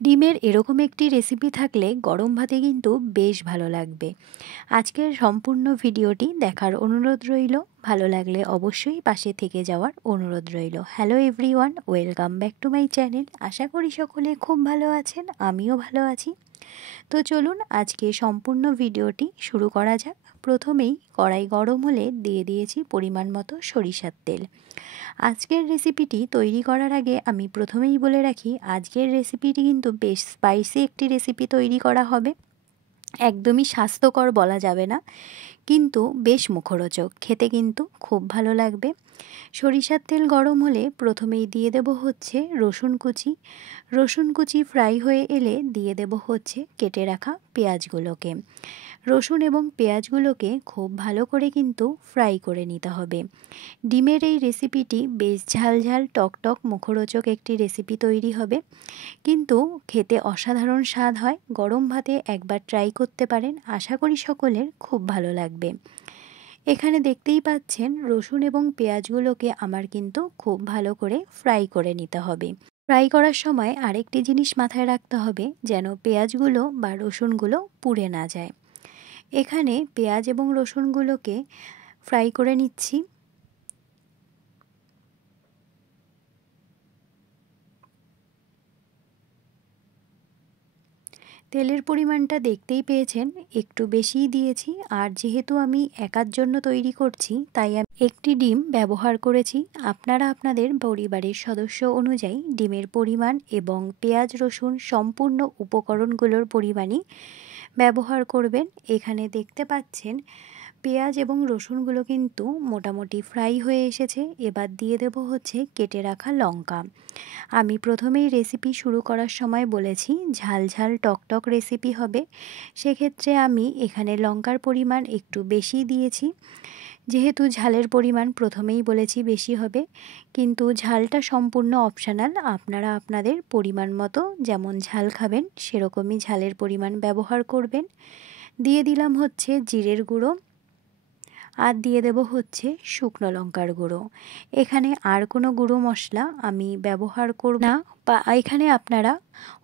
ডিমের এরকম একটি রেসিপি থাকলে গরম ভাতে কিন্তু বেশ ভালো লাগবে। আজকের সম্পূর্ণ ভিডিওটি দেখার অনুরোধ রইল। ভালো লাগলে অবশ্যই পাশে থেকে যাওয়ার অনুরোধ রইল। Hello everyone, welcome back to my channel. আশা করি সকলে খুব ভালো আছেন, আমিও ভালো আছি। তো চলুন আজকে সম্পূর্ণ ভিডিওটি শুরু করা যাক। প্রথমেই কড়াই গরম হলে দিয়ে দিয়েছি পরিমাণ মতো সরিষার তেল। আজকের রেসিপিটি তৈরি করার আগে আমি প্রথমেই বলে রাখি, আজকের রেসিপিটি কিন্তু বেশ স্পাইসি একটি রেসিপি তৈরি করা হবে। একদমই স্বাস্থ্যকর বলা যাবে না, কিন্তু বেশ মুখরোচক, খেতে কিন্তু খুব ভালো লাগবে। সরিষার তেল গরম হলে প্রথমেই দিয়ে দেব হচ্ছে রসুন কুচি ফ্রাই হয়ে এলে দিয়ে দেব হচ্ছে কেটে রাখা পেঁয়াজগুলোকে। রসুন এবং পেঁয়াজগুলোকে খুব ভালো করে কিন্তু ফ্রাই করে নিতে হবে। ডিমের এই রেসিপিটি বেশ ঝালঝাল টকটক মুখরোচক একটি রেসিপি তৈরি হবে, কিন্তু খেতে অসাধারণ স্বাদ হয়। গরম ভাতে একবার ট্রাই করতে পারেন, আশা করি সকলের খুব ভালো লাগবে। এখানে দেখতেই পাচ্ছেন রসুন এবং পেঁয়াজগুলোকে আমার কিন্তু খুব ভালো করে ফ্রাই করে নিতে হবে। ফ্রাই করার সময় আরেকটি জিনিস মাথায় রাখতে হবে, যেন পেঁয়াজগুলো বা রসুনগুলো পুড়ে না যায়। এখানে পেঁয়াজ এবং রসুনগুলোকে ফ্রাই করে নিচ্ছি। তেলের পরিমাণটা দেখতেই পেয়েছেন, একটু বেশিই দিয়েছি। আর যেহেতু আমি একার জন্য তৈরি করছি, তাই আমি একটি ডিম ব্যবহার করেছি। আপনারা আপনাদের পরিবারের সদস্য অনুযায়ী ডিমের পরিমাণ এবং পেঁয়াজ রসুন সম্পূর্ণ উপকরণগুলোর পরিমাণই ব্যবহার করবেন। এখানে দেখতে পাচ্ছেন পেঁয়াজ এবং রসুনগুলো কিন্তু মোটামুটি ফ্রাই হয়ে এসেছে। এবার দিয়ে দেব হচ্ছে কেটে রাখা লঙ্কা। আমি প্রথমেই রেসিপি শুরু করার সময় বলেছি ঝালঝাল টকটক রেসিপি হবে, সেক্ষেত্রে আমি এখানে লঙ্কার পরিমাণ একটু বেশি দিয়েছি। যেহেতু ঝালের পরিমাণ প্রথমেই বলেছি বেশি হবে, কিন্তু ঝালটা সম্পূর্ণ অপশনাল। আপনারা আপনাদের পরিমাণ মতো যেমন ঝাল খাবেন সেরকমই ঝালের পরিমাণ ব্যবহার করবেন। দিয়ে দিলাম হচ্ছে জিরের গুঁড়ো, আর দিয়ে দেব হচ্ছে শুকনো লঙ্কার গুঁড়ো। এখানে আর কোনো গুঁড়ো মশলা আমি ব্যবহার করব না, বা এখানে আপনারা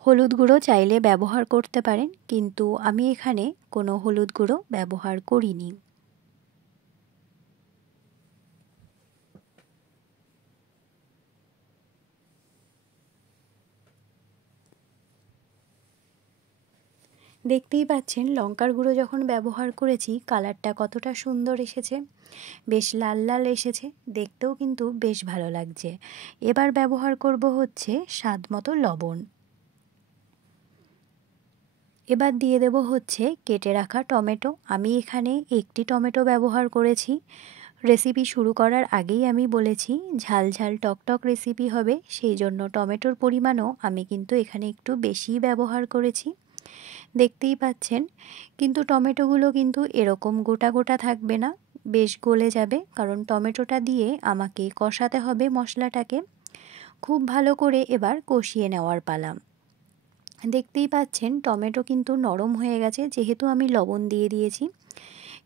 হলুদ গুঁড়ো চাইলে ব্যবহার করতে পারেন, কিন্তু আমি এখানে কোনো হলুদ গুঁড়ো ব্যবহার করিনি। দেখতেই পাচ্ছেন লঙ্কার গুঁড়ো যখন ব্যবহার করেছি কালারটা কতটা সুন্দর এসেছে, বেশ লাল লাল এসেছে, দেখতেও কিন্তু বেশ ভালো লাগছে। এবার ব্যবহার করব হচ্ছে স্বাদ মতো লবণ। এবার দিয়ে দেব হচ্ছে কেটে রাখা টমেটো। আমি এখানে একটি টমেটো ব্যবহার করেছি। রেসিপি শুরু করার আগেই আমি বলেছি ঝালঝাল টকটক রেসিপি হবে, সেই জন্য টমেটোর পরিমাণও আমি কিন্তু এখানে একটু বেশিই ব্যবহার করেছি। দেখতেই পাচ্ছেন, কিন্তু টমেটোগুলো কিন্তু এরকম গোটা গোটা থাকবে না, বেশ গলে যাবে, কারণ টমেটোটা দিয়ে আমাকে কষাতে হবে মশলাটাকে। খুব ভালো করে এবার কষিয়ে নেওয়ার পালা। দেখতেই পাচ্ছেন টমেটো কিন্তু নরম হয়ে গেছে, যেহেতু আমি লবণ দিয়ে দিয়েছি।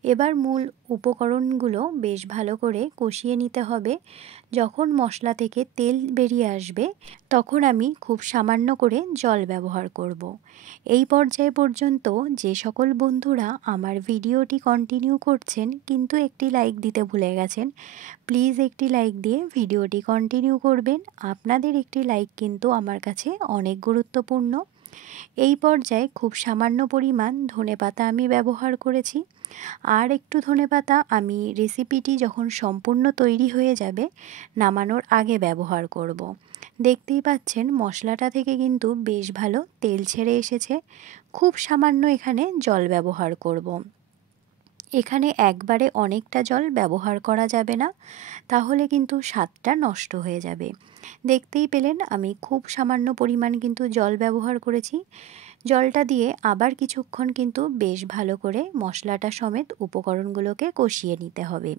এবার মূল উপকরণগুলো বেশ ভালো করে কষিয়ে নিতে হবে। যখন মশলা থেকে তেল বেরিয়ে আসবে তখন আমি খুব সামান্য করে জল ব্যবহার করব। এই পর্যায় পর্যন্ত যে সকল বন্ধুরা আমার ভিডিওটি কন্টিনিউ করছেন কিন্তু একটি লাইক দিতে ভুলে গেছেন, প্লিজ একটি লাইক দিয়ে ভিডিওটি কন্টিনিউ করবেন। আপনাদের একটি লাইক কিন্তু আমার কাছে অনেক গুরুত্বপূর্ণ। এই পর্যায়ে খুব সামান্য পরিমাণ ধনেপাতা আমি ব্যবহার করেছি। আর একটু ধনেপাতা আমি রেসিপিটি যখন সম্পূর্ণ তৈরি হয়ে যাবে নামানোর আগে ব্যবহার করব। দেখতেই পাচ্ছেন মশলাটা থেকে কিন্তু বেশ ভালো তেল ছেড়ে এসেছে। খুব সামান্য এখানে জল ব্যবহার করব। এখানে একবারে অনেকটা জল ব্যবহার করা যাবে না, তাহলে কিন্তু স্বাদটা নষ্ট হয়ে যাবে। দেখতেই পেলেন আমি খুব সামান্য পরিমাণ কিন্তু জল ব্যবহার করেছি। জলটা দিয়ে আবার কিছুক্ষণ কিন্তু বেশ ভালো করে মশলাটা সমেত উপকরণগুলোকে কষিয়ে নিতে হবে।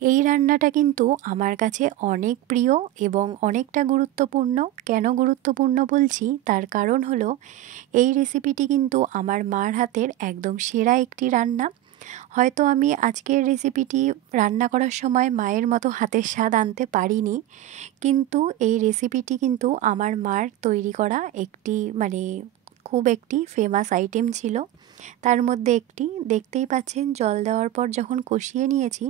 এই রান্নাটা কিন্তু আমার কাছে অনেক প্রিয় এবং অনেকটা গুরুত্বপূর্ণ। কেন গুরুত্বপূর্ণ বলছি, তার কারণ হলো এই রেসিপিটি কিন্তু আমার মার হাতের একদম সেরা একটি রান্না। হয়তো আমি আজকের রেসিপিটি রান্না করার সময় মায়ের মতো হাতের স্বাদ আনতে পারিনি, কিন্তু এই রেসিপিটি কিন্তু আমার মার তৈরি করা একটি খুব একটি ফেমাস আইটেম ছিল। তার মধ্যে একটি, দেখতেই পাচ্ছেন জল দেওয়ার পর যখন কষিয়ে নিয়েছি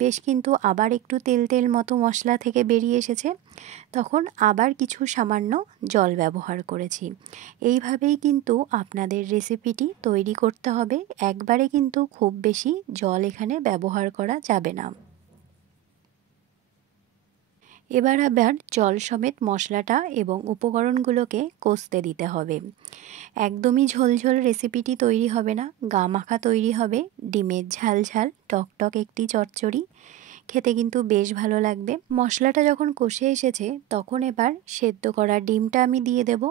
বেশ কিন্তু আবার একটু তেল তেল মতো মশলা থেকে বেরিয়ে এসেছে, তখন আবার কিছু সামান্য জল ব্যবহার করেছি। এইভাবেই কিন্তু আপনাদের রেসিপিটি তৈরি করতে হবে, একবারে কিন্তু খুব বেশি জল এখানে ব্যবহার করা যাবে না। এবার আবার জল সমেত মশলাটা এবং উপকরণগুলোকে কষতে দিতে হবে। একদমই ঝোলঝোল রেসিপিটি তৈরি হবে না, গা মাখা তৈরি হবে। ডিমের ঝাল ঝাল টকটক একটি চচ্চড়ি, খেতে কিন্তু বেশ ভালো লাগবে। মশলাটা যখন কষে এসেছে তখন এবার সেদ্ধ করা ডিমটা আমি দিয়ে দেব।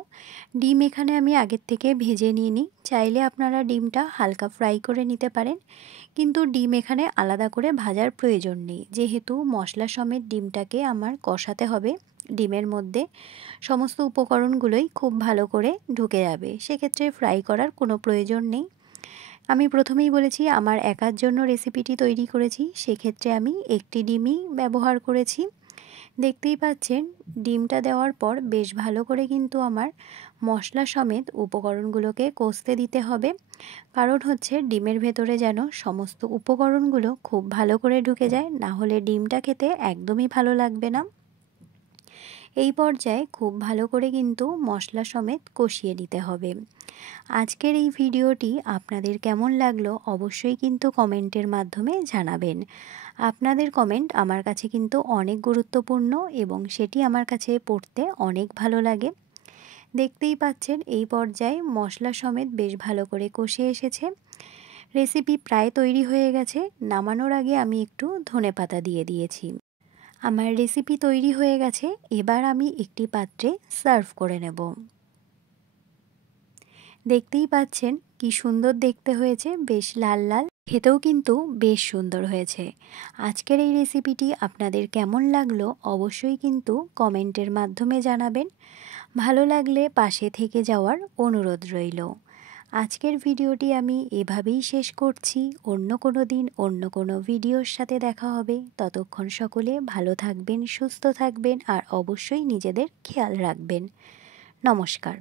ডিম এখানে আমি আগের থেকে ভেজে নিইনি, চাইলে আপনারা ডিমটা হালকা ফ্রাই করে নিতে পারেন, কিন্তু ডিম এখানে আলাদা করে ভাজার প্রয়োজন নেই, যেহেতু মশলা সমেত ডিমটাকে আমার কষাতে হবে। ডিমের মধ্যে সমস্ত উপকরণগুলোই খুব ভালো করে ঢুকে যাবে, সেক্ষেত্রে ফ্রাই করার কোনো প্রয়োজন নেই। আমি প্রথমেই বলেছি আমার একার জন্য রেসিপিটি তৈরি করেছি, সেক্ষেত্রে আমি একটি ডিমই ব্যবহার করেছি। দেখতেই পাচ্ছেন ডিমটা দেওয়ার পর বেশ ভালো করে কিন্তু আমার মশলা সমেত উপকরণগুলোকে কষতে দিতে হবে, কারণ হচ্ছে ডিমের ভেতরে যেন সমস্ত উপকরণগুলো খুব ভালো করে ঢুকে যায়, না হলে ডিমটা খেতে একদমই ভালো লাগবে না। এই পর্যায়ে খুব ভালো করে কিন্তু মশলা সমেত কষিয়ে নিতে হবে। আজকের এই ভিডিওটি আপনাদের কেমন লাগলো অবশ্যই কিন্তু কমেন্টের মাধ্যমে জানাবেন। আপনাদের কমেন্ট আমার কাছে কিন্তু অনেক গুরুত্বপূর্ণ এবং সেটি আমার কাছে পড়তে অনেক ভালো লাগে। দেখতেই পাচ্ছেন এই পর্যায়ে মশলা সমেত বেশ ভালো করে কষে এসেছে। রেসিপি প্রায় তৈরি হয়ে গেছে, নামানোর আগে আমি একটু ধনেপাতা দিয়ে দিয়েছি। আমার রেসিপি তৈরি হয়ে গেছে, এবার আমি একটি পাত্রে সার্ভ করে নেব। দেখতেই পাচ্ছেন কি সুন্দর দেখতে হয়েছে, বেশ লাল লাল, খেতেও কিন্তু বেশ সুন্দর হয়েছে। আজকের এই রেসিপিটি আপনাদের কেমন লাগলো অবশ্যই কিন্তু কমেন্টের মাধ্যমে জানাবেন। ভালো লাগলে পাশে থেকে যাওয়ার অনুরোধ রইল। আজকের ভিডিওটি আমি এভাবেই শেষ করছি, অন্য কোনো দিন অন্য কোনো ভিডিওর সাথে দেখা হবে। ততক্ষণ সকলে ভালো থাকবেন, সুস্থ থাকবেন আর অবশ্যই নিজেদের খেয়াল রাখবেন। নমস্কার।